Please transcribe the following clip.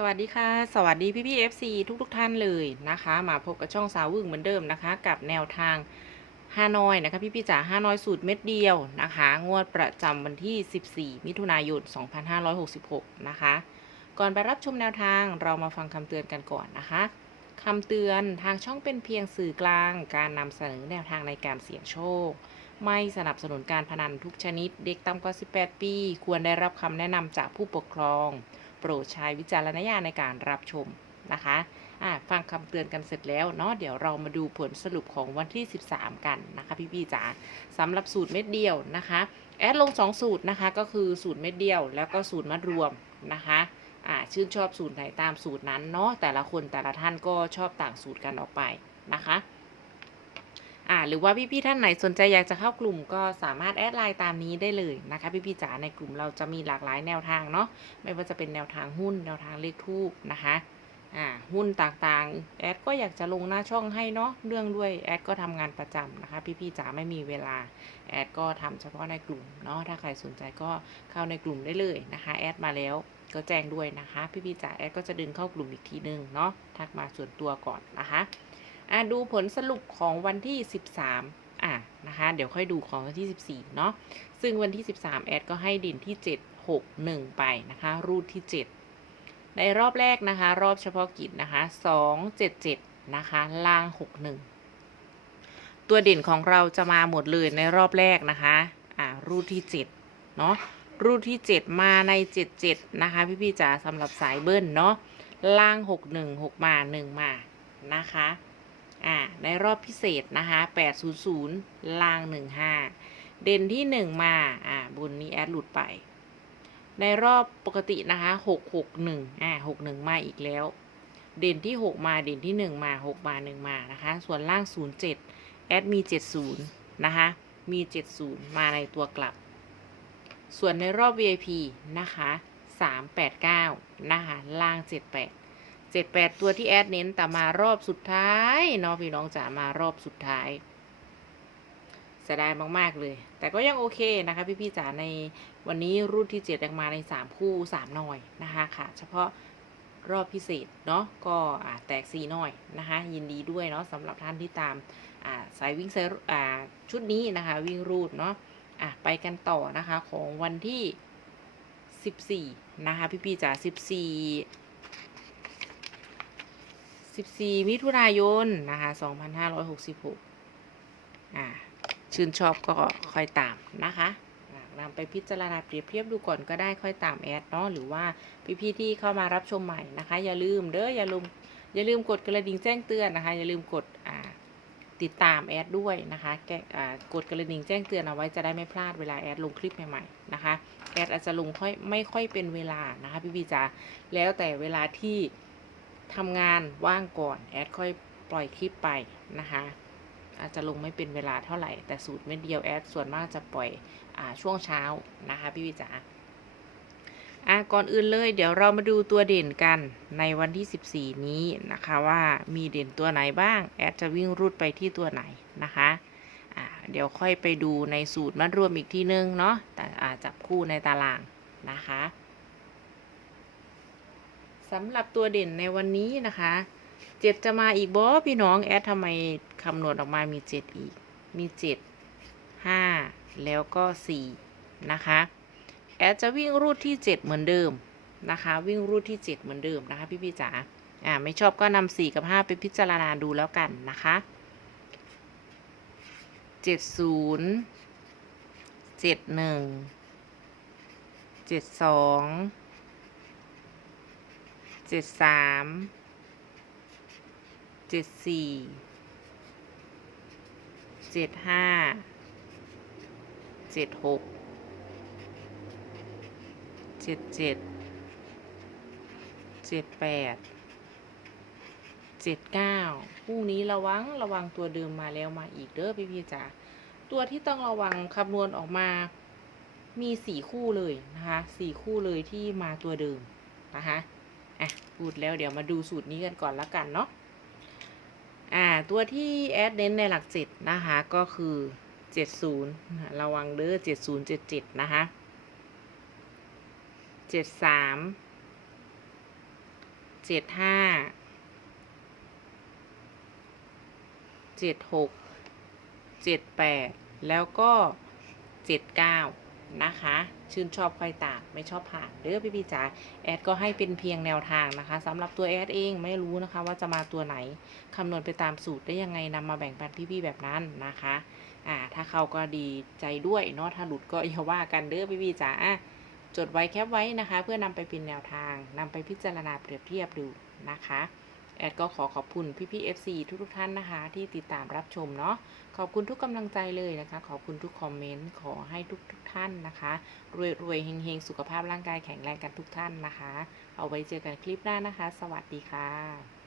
สวัสดีค่ะ สวัสดีพี่พี่เอฟซีทุกทุกท่านเลยนะคะ มาพบกับช่องสาววึ่งเหมือนเดิมนะคะ กับแนวทางฮานอยนะคะ พี่พี่จ๋าฮานอยสูตรเม็ดเดียวนะคะ งวดประจำวันที่ 14 มิถุนายน 2566 นะคะ ก่อนไปรับชมแนวทางเรามาฟังคำเตือนกันก่อนนะคะคำเตือนทางช่องเป็นเพียงสื่อกลาง การนำเสนอแนวทางในการเสี่ยงโชค ไม่สนับสนุนการพนันทุกชนิด เด็กต่ำกว่า 18 ปี ควรได้รับคำแนะนำจากผู้ปกครอง โปรดใช้วิจารณญาณในการรับชมนะคะอะฟังคำเตือนกันเสร็จแล้วเนาะเดี๋ยวเรามาดูผลสรุปของวันที่ 13 กันนะคะพี่พี่จ๋าสำหรับสูตรเม็ดเดียวนะคะแอดลง 2 สูตรนะคะก็คือสูตรเม็ดเดียว แล้วก็สูตรมัดรวมนะคะอ่าชื่นชอบสูตรไหนตามสูตรนั้นเนาะแต่ละคนแต่ละท่านก็ชอบต่างสูตรกันออกไปนะคะ อ่าหรือว่าพี่ๆท่านไหนสนใจอยากจะเข้ากลุ่มก็สามารถแอดไลน์ตามนี้ได้เลยนะคะพี่ๆจ๋าในกลุ่มเราจะมีหลากหลายแนวทางเนาะไม่ว่าจะเป็นแนวทางหุ้นแนวทางเลขทูบนะคะอ่าหุ้นต่างๆแอดก็อยากจะลงหน้าช่องให้เนาะเรื่องด้วยแอดก็ทำงานประจำนะคะพี่ๆจ๋าไม่มีเวลาแอดก็ทำเฉพาะในกลุ่มเนาะถ้าใครสนใจก็เข้าในกลุ่มได้เลยนะคะแอดมาแล้วก็แจ้งด้วยนะคะ พี่ๆจ๋าแอดก็จะดึงเข้ากลุ่มอีกทีนึงเนาะทักมาส่วนตัวก่อนนะคะ อ่าดูผลสรุปของวันที่ 13อะนะคะ เดี๋ยวค่อยดูของวันที่ 14 เนาะ ซึ่งวันที่ 13 แอดก็ให้ดินที่ 7 6 1 ไปนะคะ รูทที่ 7 ในรอบแรกนะคะ รอบเฉพาะกิจนะคะ 2 7 7 นะคะ ล่าง 61 ตัวเด่นของเราจะมาหมดเลยในรอบแรกนะคะ อ่า รูทที่ 7 เนาะ รูทที่ 7 มาใน 77 นะคะ พี่ๆจ๋าสำหรับสายเบิ้ลเนาะ ล่าง 61 6 มา 1 มา นะคะ อ่าในรอบพิเศษนะคะ800ล่าง 15 เด่นที่หนึ่งมาอ่าบนนี้แอดหลุดไป ในรอบปกตินะคะหกหกหนึ่งอ่าหกหนึ่งมาอีกแล้ว เด่นที่หกมาเด่นที่หนึ่งมาหกมาหนึ่งมานะคะ ส่วนล่างศูนย์เจ็ดแอดมีเจ็ดศูนย์นะคะ มีเจ็ดศูนย์มาในตัวกลับ ส่วนในรอบ VIP นะคะสามแปดเก้านะคะ ล่างเจ็ดแปด เจ็ดแปดตัวที่แอดเน้นแต่มารอบสุดท้ายเนาะพี่น้องจ๋ามารอบสุดท้ายเสียดายมาก ๆ เลย แต่ก็ยังโอเคนะคะ พี่ๆจ๋าในวันนี้รุ่นที่7ยังมาใน3คู่3หน่อยนะคะค่ะ เฉพาะรอบพิเศษเนาะก็อ่าแตก4หน่อยนะคะ ยินดีด้วยเนาะสำหรับท่านที่ตามอ่าสายวิ่งเซอ่าชุดนี้นะคะ วิ่งรูดเนาะอะไปกันต่อนะคะของวันที่ 14 นะคะ พี่ๆจ๋า14 14 มิถุนายนนะคะ2566อ่าชื่นชอบก็ค่อยตามนะคะนำไปพิจารณาเปรียบเทียบดูก่อนก็ได้ค่อยตามแอดเนาะหรือว่าพี่ๆที่เข้ามารับชมใหม่นะคะ อย่าลืมเด้ออย่าลืมอย่าลืมกดกระดิ่งแจ้งเตือนนะคะอย่าลืมกดติดตามแอดด้วยนะคะแกกดกระดิ่งแจ้งเตือนเอาไว้จะได้ไม่พลาดเวลาแอดลงคลิปใหม่ๆนะคะแอดอาจจะลงค่อยไม่ค่อยเป็นเวลานะคะพี่ๆจ๋าแล้วแต่เวลาที่ ทำงานว่างก่อน แอดค่อยปล่อยคลิปไปนะคะ อาจจะลงไม่เป็นเวลาเท่าไหร่ แต่สูตรเม็ดเดียวแอดส่วนมากจะปล่อยอช่วงเช้านะคะพี่วิจ๋าอะก่อนอื่นเลยเดี๋ยวเรามาดูตัวเด่นกันในวันที่ 14 นี้นะคะว่ามีเด่นตัวไหนบ้าง แอดจะวิ่งรูดไปที่ตัวไหนนะคะอ่าเดี๋ยวค่อยไปดูในสูตรมัดรวมอีกทีนึงเนาะแต่อาจับคู่ในตารางนะคะ สำหรับตัวเด่นในวันนี้นะคะเจ็ดจะมาอีกบอพี่น้องแอดทำไมคำนวณออกมามีเจ็ดอีก มีเจ็ดห้าแล้วก็สี่นะคะ แอดจะวิ่งรูดที่เจ็ดเหมือนเดิมนะคะ วิ่งรูดที่เจ็ดเหมือนเดิมนะคะ พี่พี่จ๋าอ่าไม่ชอบก็นำสี่กับห้าไปพิจารณาดูแล้วกันนะคะเจ็ดศูนย์เจ็ดหนึ่งเจ็ดสอง เจ็ดสามเจ็ดสี่เจ็ดห้าเจ็ดหกเจ็ดเจ็ดเจ็ดแปดเจ็ดเก้าพรุ่งนี้ระวังระวังตัวเดิมมาแล้วมาอีกเด้อพี่พี่จ๋าตัวที่ต้องระวังคำนวณออกมามีสี่คู่เลยนะคะสี่คู่เลยที่มาตัวเดิมนะคะ พูดแล้วเดี๋ยวมาดูสูตรนี้กันก่อนละกันเนาะอ่าตัวที่แอดเน้นในหลักเจ็ดนะคะก็คือเจ็ดศูนย์ระวังเด้อเจ็ดศูนย์เจ็ดเจ็ดนะคะเจ็ดสามเจ็ดห้าเจ็ดหกเจ็ดแปดแล้วก็เจ็ดเก้า นะคะ ชื่นชอบค่อยตามไม่ชอบผ่านเด้อพี่พี่จ๋าแอดก็ให้เป็นเพียงแนวทางนะคะสำหรับตัวแอดเองไม่รู้นะคะว่าจะมาตัวไหนคำนวณไปตามสูตรได้ยังไงนำมาแบ่งปันพี่ๆแบบนั้นนะคะอ่าถ้าเขาก็ดีใจด้วยเนาะถ้าหลุดก็อย่าว่ากันเด้อพี่พี่จ๋าจดไว้แคปไว้นะคะ เพื่อนำไปเป็นแนวทางนำไปพิจารณาเปรียบเทียบดูนะคะ แอดก็ขอขอบคุณพี่พี่ FC ทุกทุกท่านนะคะ ที่ติดตามรับชมเนาะขอบคุณทุกกำลังใจเลยนะคะ ขอบคุณทุกคอมเมนต์ขอให้ทุกทุกท่านนะคะ รวยรวยๆเฮงเฮงๆ สุขภาพร่างกายแข็งแรงกันทุกท่านนะคะ เอาไว้เจอกันคลิปหน้านะคะ สวัสดีค่ะ